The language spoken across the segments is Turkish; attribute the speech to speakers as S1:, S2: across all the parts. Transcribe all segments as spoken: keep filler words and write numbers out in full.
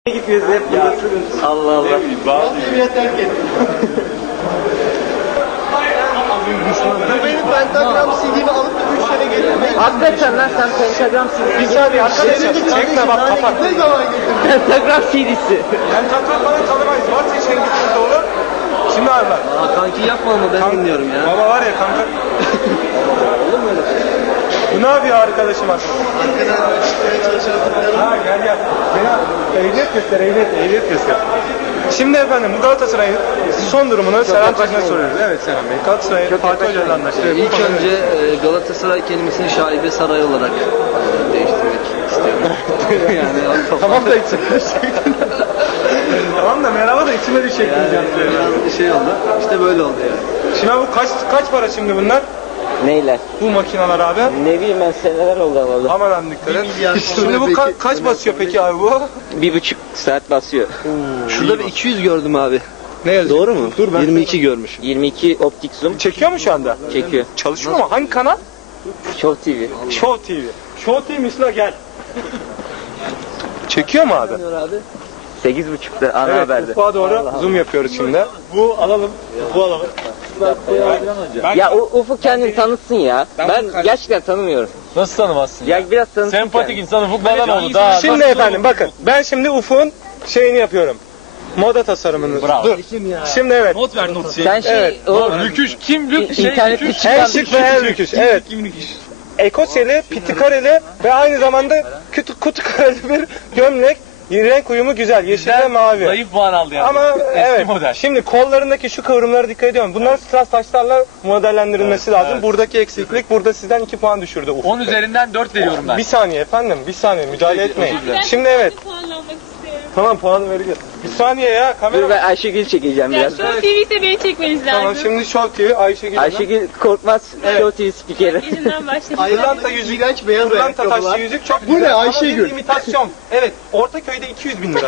S1: Gidiyoruz hep buradasınız. Allah Allah.
S2: Yemeğe terk et. Benim pentagram C D'mi alıp da üç sene getirmeyin.
S1: Hakikaten lan sen pentagram C D'si.
S3: Bir saniye arkadaşlar çekme bak kapat.
S2: Ne zaman getirdin?
S1: Pentagram C D'si.
S3: Pentagram falan tanımayız. Varsa Şengiz'in doğru. Şimdi abi bak.
S1: Aa, kanki yapma ama ben dinliyorum ya.
S3: Baba var ya kanka.
S1: Olur mu öyle şey?
S3: Bu ne yapıyor arkadaşım bak.
S2: Arkadan çıkmaya çalışalım.
S3: Ha gel gel. Beni ehliyet göster ehliyet ehliyet göster. Şimdi efendim bu Galatasaray'ın son durumunu Serhan Taş'ına soruyoruz. Evet Serhan Bey. Galatasaray Fatih Hoca'yla anlaştı.
S1: Evet, İlk önce e, Galatasaray kelimesini şaibe saray olarak e, değiştirmek istiyorum. yani
S3: Tamam da içime düşecektin. Tamam da merhaba da içime düşecektin.
S1: yani, biraz şey oldu. İşte böyle oldu yani.
S3: Şimdi bu kaç kaç para şimdi bunlar?
S1: Neyler?
S3: Bu makineler abi.
S1: Ne bileyim ben seneler oldu alalı.
S3: Aman abi dikkat et.
S2: milyar
S3: Şimdi bu
S2: sonra
S3: ka-
S2: belki-
S3: kaç basıyor peki abi bu?
S1: Bir buçuk saat basıyor. Şurada bir iki yüz gördüm abi.
S3: Ne yazıyor?
S1: Doğru mu?
S3: Dur ben.
S1: yirmi iki görmüşüm. yirmi iki optik zoom
S3: Çekiyor mu şu anda?
S1: çekiyor.
S3: Çalışıyor mu? Hangi kanal?
S1: Show T V.
S3: Show T V. Show T V Müsla gel. Çekiyor mu abi?
S1: abi? sekiz buçukta ana
S3: Evet,
S1: haberde.
S3: Ufuk'a doğru zoom yapıyoruz şimdi. Bu alalım. Bu alalım. Ben,
S1: Ya U- Ufuk kendini tanıtsın ya. Ben,
S3: Ben-
S1: gerçekten tanımıyorum.
S4: Nasıl tanımazsın ya?
S1: Ya biraz tanıtsın.
S4: Sempatik
S1: kendini.
S4: insan Ufuk Balanoğlu daha.
S3: şimdi
S4: nasıl
S3: efendim
S4: olur?
S3: bakın. Ben şimdi Ufuk'un şeyini yapıyorum. Moda tasarımını.
S4: Bravo.
S3: Dur. Şimdi evet.
S4: Not ver not.
S1: Sen şey
S3: Evet.
S1: o
S4: Lüküş kim lük şey
S1: internette
S4: lüküş.
S1: çıkan
S3: En şık ve en lüküs. Evet. Ekoseli, pitikareli ve aynı zamanda kutu, kutu kareli bir gömlek. Renk uyumu güzel. Yeşil ve mavi.
S4: Zayıf puan aldı yani.
S3: Ama
S4: Eski
S3: evet.
S4: model.
S3: Şimdi kollarındaki şu kıvrımlara dikkat ediyorum. Bunlar strass taşlarla modellendirilmesi lazım.
S4: evet.
S3: Buradaki eksiklik burada sizden iki puan düşürdü Ufuk.
S4: on üzerinden dört veriyorum ben.
S3: Bir saniye efendim. Bir saniye müdahale etmeyin.
S4: özür dilerim.
S3: Şimdi evet.
S5: Puanlamak istiyorum.
S3: Tamam puanı vereceğiz. Bir saniye ya kamera.
S1: Dur ben Ayşegül çekeceğim
S5: Ya
S1: biraz.
S5: Show T V ise beni çekmeniz lazım.
S3: Tamam şimdi Show T V Ayşegül. Hanım.
S1: Ayşegül Korkmaz Show T V spikeri.
S5: Gecinden başlayalım.
S3: Pırlanta yüzük.
S2: İğrenç beyaz
S3: Pırlanta
S2: ayakkabılar.
S3: taşlı yüzük çok
S2: Bu
S3: güzel.
S2: ne,
S3: Ama
S2: Ayşegül?
S3: bir imitasyon. Evet Ortaköy'de iki yüz bin lira.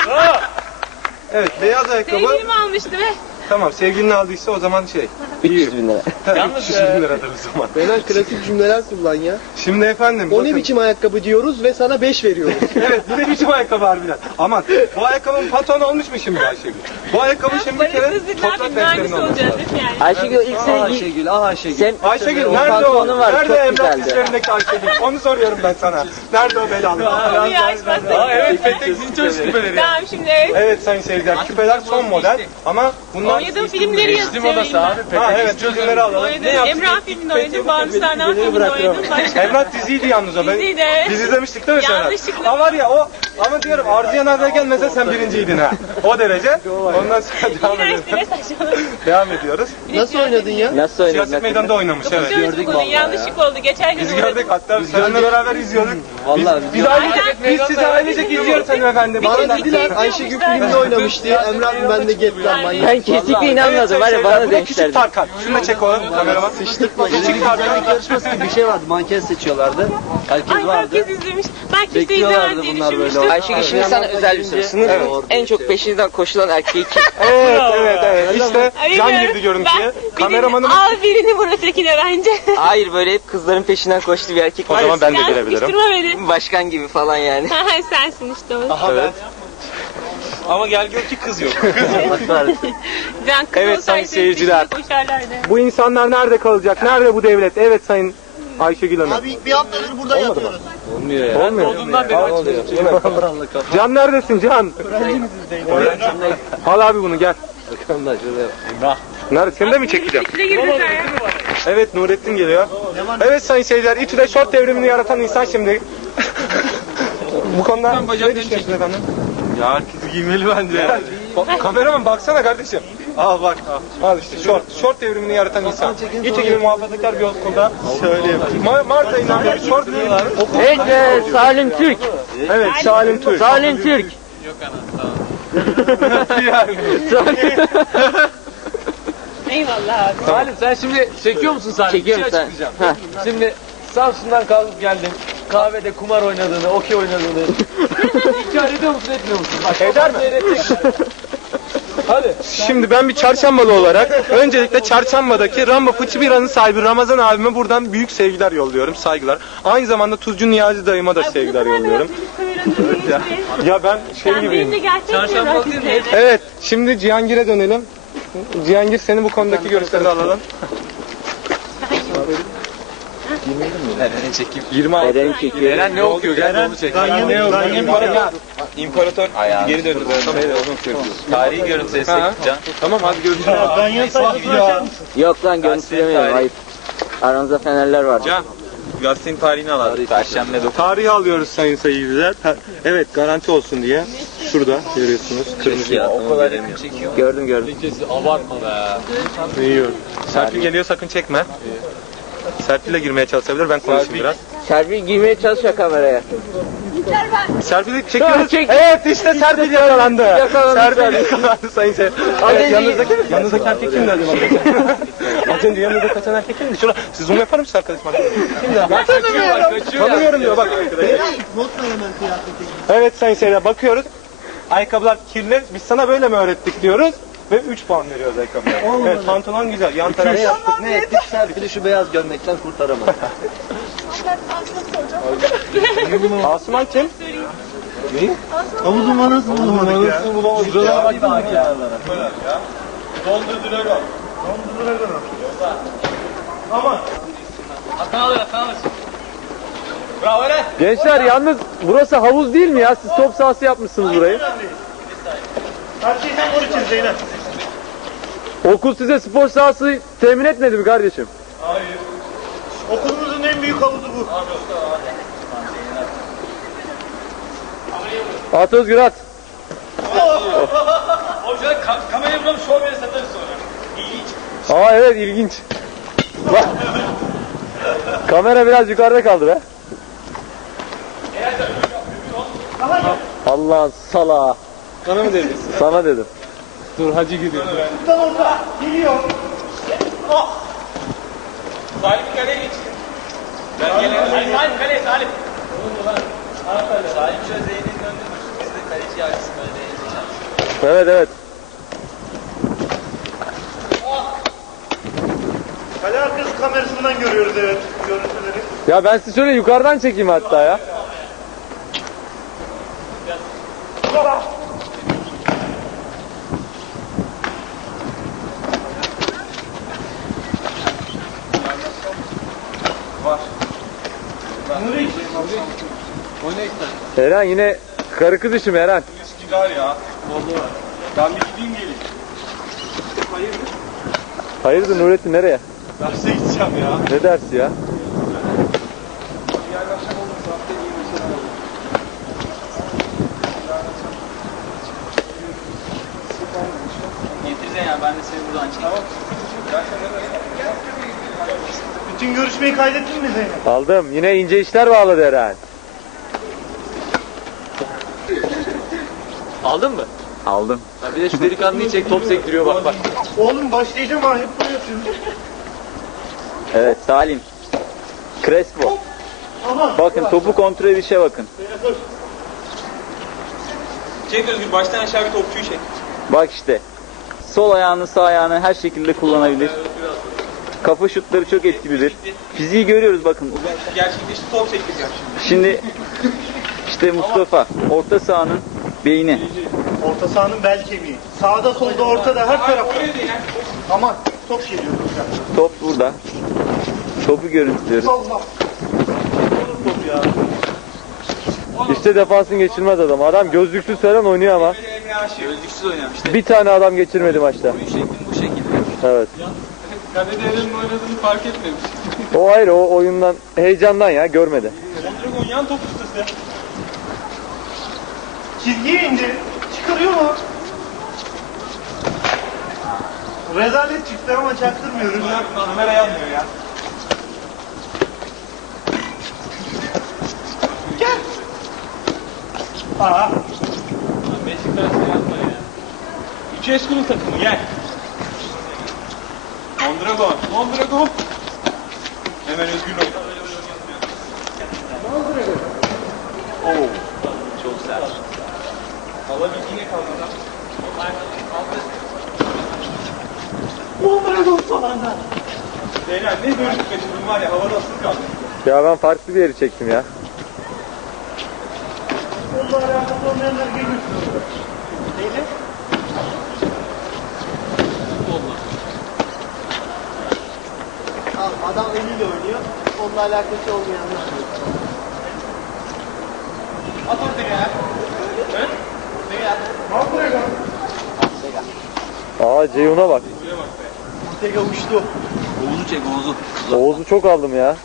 S3: Evet beyaz ayakkabı.
S5: Sevgilim almıştı ve
S3: Tamam sevgilin aldıysa o zaman şey.
S1: üç yüz bin lira.
S4: Yalnız,
S3: üç yüz bin liradır o zaman.
S2: Beyler klasik cümleler kullan ya.
S3: Şimdi efendim
S2: O
S3: bakın.
S2: ne biçim ayakkabı diyoruz ve sana beş veriyoruz.
S3: Evet bu ne biçim ayakkabı harbiden. Aman bu ayakkabının patronu olmuş mu şimdi Ayşegül? Bu ayakkabı şimdi bir kere
S5: parasız bir
S3: toprak
S5: daha bir mühendis
S3: renklerinde olması
S5: olacağız
S3: lazım.
S5: hep yani.
S1: Ayşegül ilk sene giy...
S4: Ayşegül, ah Ayşegül.
S1: Sen...
S3: Ayşegül
S1: O
S3: nerede o?
S1: pantolonun var,
S3: Nerede
S1: çok
S3: emlak
S1: güzeldi.
S3: işlerindeki Ayşegül? Onu soruyorum ben sana. Nerede o belalı?
S5: Onu bir açmazsak.
S4: Aa evet Petek Zinçöz küpeleri.
S5: Tamam şimdi evet.
S3: Evet sayın seyirciler küpeler son model ama bunlar...
S5: Oynadığım filmleri
S4: Geçtim
S5: yazıyorum.
S4: odası abi.
S3: Ha
S4: Petek
S3: evet
S4: Zinçöz
S3: filmleri alalım.
S5: Oynadım.
S3: Ne yaptın?
S5: Emrah filminde oynadım. Banu Sarnan filminde oynadım. Başka.
S3: Emrah diziydi yalnız o. Ben,
S5: Diziydi, evet.
S3: Biz izlemiştik değil mi Serhat?
S5: Yanlışlıkla.
S3: Ama var ya o ama diyorum Arzuya nerede gelmese sen birinciydin ha. O derece. Ondan sonra devam
S5: İğrençti
S3: ediyoruz.
S5: ve saçmalık.
S3: devam ediyoruz.
S2: Nasıl oynadın ya?
S1: Nasıl oynadın?
S3: Siyaset meydanında oynamış evet.
S5: Gördük onu. Yanlışlık oldu. Geçen gün
S3: Biz gördük hatta seninle beraber izliyorduk.
S1: Vallahi
S3: Biz,
S1: biz...
S3: biz ailecek, biz sizi ailecek izliyoruz hanımefendi.
S2: Bana
S3: Bakın.
S2: dediler Ayşegül filmde oynamış diye. Emre abi ben de get lan manyak.
S1: Ben kesinlikle
S3: Evet,
S1: inanmadım
S3: sayın
S1: var ya
S3: seyirciler,
S1: bana
S3: bu da küçük
S1: demişlerdi.
S3: Tarkan. Şunu da çek oğlum kameraman.
S2: Sıçtık
S3: Küçük Tarkan.
S1: yarışması gibi bir şey vardı. Manken seçiyorlardı. Herkes
S5: Ay herkes izlemiş. Ben kimse izlemez diye düşünmüştüm.
S1: Ayşegül şimdi sana özel bir soru. Sınıfın
S3: Evet.
S1: en çok peşinden koşulan erkeği kim?
S3: Evet evet evet. İşte
S5: Ay,
S3: can
S5: bilmiyorum.
S3: girdi görüntüye.
S5: Ben
S3: Kameramanım.
S5: birini, al birini vur ötekine bence.
S1: Hayır böyle hep kızların peşinden koştuğu bir erkek
S3: O
S1: var.
S3: zaman ben de
S5: Sen
S3: gelebilirim.
S5: sıkıştırma beni.
S1: Başkan gibi falan yani.
S5: Ha, ha, sensin işte o.
S2: Aha ben.
S4: Ama gel gör ki kız yok.
S5: Can kız
S3: Evet,
S5: olsaydı
S3: sayın seyirciler.
S5: peşine koşarlardı.
S3: Bu insanlar nerede kalacak? Nerede bu devlet? Evet sayın Ayşegül Hanım.
S2: Abi bir haftadır burada yatıyoruz.
S3: Olmuyor.
S4: Olduğundan beri açmıyorum.
S3: Can neredesin Can? Al abi bunu gel. Nerede? Seni de mi çekeceğim?
S5: İçine girdi sen ya.
S3: Evet Nurettin geliyor. Evet sayın seyirciler İTÜ'de short devrimini yaratan insan şimdi. Bu konuda ne düşünüyorsunuz efendim?
S4: Ya herkes giymeli bence.
S3: Ba- Kameraman baksana kardeşim. Al bak. Al işte short. Short devrimini yaratan insan. İTÜ gibi muhafazakar bir okulda. Söyleyeyim. Ma Mart ayından beri short okul.
S1: Evet e, Salim Türk.
S3: Evet Salim Türk.
S1: Salim Türk.
S3: yani.
S5: Eyvallah abi.
S4: Salim sen şimdi çekiyor musun Salim?
S1: Çekiyorum
S4: Bir şey
S1: sen.
S4: açıklayacağım.
S1: Heh.
S4: Şimdi Samsun'dan kalkıp geldin. Kahvede kumar oynadığını, okey oynadığını. İnkar ediyor musun etmiyor musun? Bak,
S3: Eder mi?
S4: seyredeceksin.
S3: Hadi. Şimdi ben bir çarşambalı olarak öncelikle Çarşamba'daki Rambo Fıçı Bira'nın sahibi Ramazan abime buradan büyük sevgiler yolluyorum, saygılar. Aynı zamanda Tuzcu Niyazi dayıma da sevgiler yolluyorum. ya. ya ben şey gibiyim.
S5: Çarşamba değil mi?
S3: Evet, şimdi Cihangir'e dönelim. Cihangir, senin bu konudaki görüşlerini alalım. yirmi altı.
S2: Eren çekiyor.
S4: Eren ne okuyor? Gel de onu çek.
S3: Ne oldu?
S4: İmparator. İmparator geri döndü. Tarihi görüntü desek Can.
S3: Tamam, hadi görüşürüz.
S2: Ganyan sayfasını açar mısın? Yok lan görüntülemiyorum, ayıp. Aranızda fenerler var.
S3: Can.
S4: Gazetenin tarihini alalım. Perşembe dokuz.
S3: Tarihi alıyoruz sayın seyirciler. Ha, Evet, garanti olsun diye. Şurada görüyorsunuz. Kırmızı.
S4: O kadar yakın çekiyor.
S2: Gördüm gördüm.
S4: Abartma be.
S3: Yiyorum. Serpil geliyor, sakın çekme. Serpil'le girmeye çalışabilir, ben konuşayım biraz.
S2: Serpil giymeye çalışıyor kameraya.
S3: Serpil'i çekiyoruz.
S2: Çek.
S3: Evet, işte Serpil yakalandı.
S2: Yakalandı
S3: Serpil
S2: Serpil.
S3: yakalandı sayın seyirciler. Evet, yanınızdaki, yanınızdaki erkek kimdi acaba? Az önce yanınızda kaçan erkek kimdi? Şurada, siz zoom yapar mısınız arkadaşım? Kimdi? Ben tanımıyorum. Tanımıyorum diyor, bak. Evet sayın seyirciler, bakıyoruz. Ayakkabılar kirli, biz sana böyle mi öğrettik diyoruz. Ve üç puan veriyoruz ayakkabıya. Evet, pantolon güzel, yan taraf.
S1: Ne yaptık ne ettik? Serpil'i şu beyaz gömlekten kurtaramadık.
S3: Asuman kim?
S2: Havuzu manası bulamadık ya.
S3: Şuraya bak bak ya.
S4: Gençler yalnız burası havuz değil mi ya? Siz top sahası yapmışsınız burayı.
S2: Her şeyi sen koru için Zeynep.
S4: Okul size spor sahası temin etmedi mi kardeşim?
S2: Okulumuzun en büyük havuzu bu.
S4: At Özgür at.
S6: Kamerayı bulalım, şov verirsen tabii sonra.
S4: Aa evet, ilginç. Bak. Kamera biraz yukarıda kaldı be. Allah'ın sala.
S3: Bana mı dedin?
S4: Sana dedim.
S3: Dur, hacı gidiyor.
S2: Buradan orta geliyor.
S6: Salim kaleye geç. Ben gelelim. Salim, Salim kaleye, Salim.
S1: Salim şöyle Zeynep'i döndürmüş. Biz de kaleci yardımcısı böyle.
S4: Evet evet.
S2: Kale arkası kamerasından görüyoruz evet görüntüleri.
S4: Ya ben sizi şöyle yukarıdan çekeyim hatta ya. Eren yine karı kız işi mi Eren?
S3: Gider ya. Ben bir gideyim geleyim.
S4: Hayırdır Nurettin, nereye?
S3: Derse gideceğim ya.
S4: Ne dersi ya?
S6: Getireceğim ya, ben de seni buradan çekeyim.
S2: Bütün görüşmeyi kaydettin mi Zeynep?
S4: Aldım. Yine ince işler bağladı Eren.
S1: Aldın mı?
S4: Aldım.
S1: Ya bir de şu delikanlıyı çek, top sektiriyor bak bak.
S2: Oğlum başlayacağım ha hep bunu yapıyorsun.
S7: Evet Salim. Crespo.
S2: Aman.
S7: Bakın topu kontrol edişe bakın.
S6: Çek Özgür, baştan aşağı bir topçuyu çek.
S7: Bak işte. Sol ayağını sağ ayağını her şekilde kullanabilir. Kafa şutları çok etkilidir. Fiziği görüyoruz bakın.
S6: Gerçekleşti, top sektireceğim şimdi.
S7: Şimdi işte Mustafa orta sahanın beyni.
S2: Orta sahanın bel kemiği. Sağda solda ortada her tarafta. Aman top geliyor.
S7: Top burada. Topu görüntülüyoruz.
S2: Allah. Top ya.
S4: İşte defansın geçirmez adam. Adam gözlüksüz falan oynuyor ama.
S1: Gözlüksüz oynamış.
S4: Bir tane adam geçirmedi maçta.
S1: Oyun şeklin bu şekilde.
S4: Evet.
S3: Kalede Eren'in oynadığını fark etmemiş.
S4: O ayrı, o oyundan, heyecandan ya, görmedi.
S3: Mondragon yan top ustası.
S2: Çizgiye indi. Çıkarıyor mu? Rezalet çıktı ama çaktırmıyoruz.
S3: Kamera yanmıyor ya.
S2: Gel. Aa.
S6: Beşiktaş'ta yapma ya. Üç Eskun'un takımı, gel.
S3: Mondragon. Mondragon. Hemen Özgür oyna.
S6: Çok sert.
S3: Alabildiğine kalmadan.
S6: Beyler ne bölüm kaçırdım var ya havada asılı kaldı.
S7: Ya ben farklı bir yeri çektim ya.
S2: Kolla alakası olmayanlar geliyor. Neyle? Al, adam eliyle oynuyor. Onunla alakası olmayanlar.
S6: At ortaya ya. Evet.
S2: Al buraya bak.
S7: Aa Ceyhun'a bak.
S2: Ortega uçtu.
S1: Oğuz'u çek Oğuz'u.
S7: Oğuz'u çok aldım ya.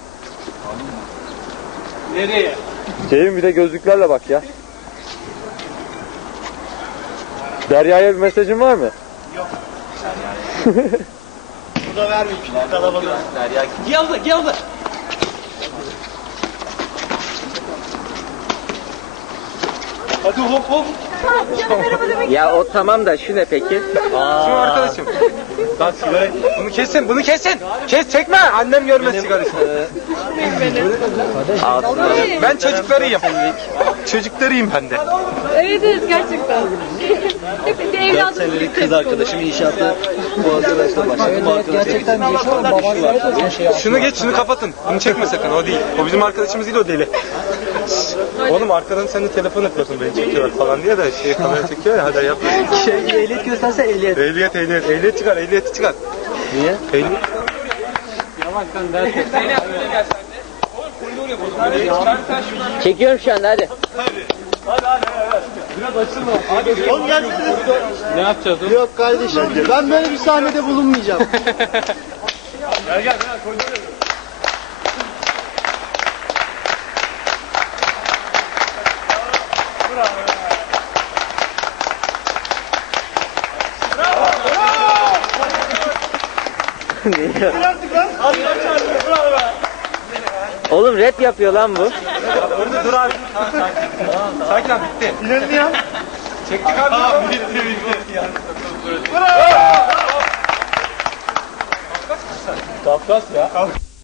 S6: Nereye?
S7: Ceyhun bir de gözlüklerle bak ya. Derya'ya bir mesajın var mı?
S2: Bu da vermiyor çünkü kalabalık.
S6: Geldi geldi.
S2: Hadi hop hop.
S7: Ya o tamam da şu ne peki?
S3: Şu arkadaşım. Lan sigara. Bunu kesin, bunu kesin. Kes çekme. Annem görmez sigarasını. Ben çocuklarıyım. Çocuklarıyım ben de.
S5: Evet evet gerçekten. Hep bir evladım gibi
S1: Kız arkadaşım inşaatta bu arkadaşla başladı. Bu arkadaşla
S3: Şunu geç, şunu kapatın. Bunu çekme sakın, o değil. O bizim arkadaşımız değil, o deli. Oğlum arkadan sen de telefon yapıyorsun, beni çekiyorlar falan diye de şey kamera çekiyor ya, hadi yap.
S1: şey, ehliyet gösterse ehliyet.
S3: Ehliyet, ehliyet, ehliyet çıkar, ehliyeti çıkar.
S1: Niye?
S3: Ehliyet.
S7: Çekiyorum şu anda hadi.
S2: Oğlum gelsene.
S6: Ne yapacağız oğlum?
S2: Yok kardeşim. Ben böyle bir sahnede bulunmayacağım.
S6: Gel gel gel koyduruyorum.
S7: Oğlum rap yapıyor lan bu.
S3: Orada dur abi. Sakin abi, bitti.
S2: İnelim ya.
S3: Çektik abi.
S6: Bitti bitti.
S3: Kafkas ya.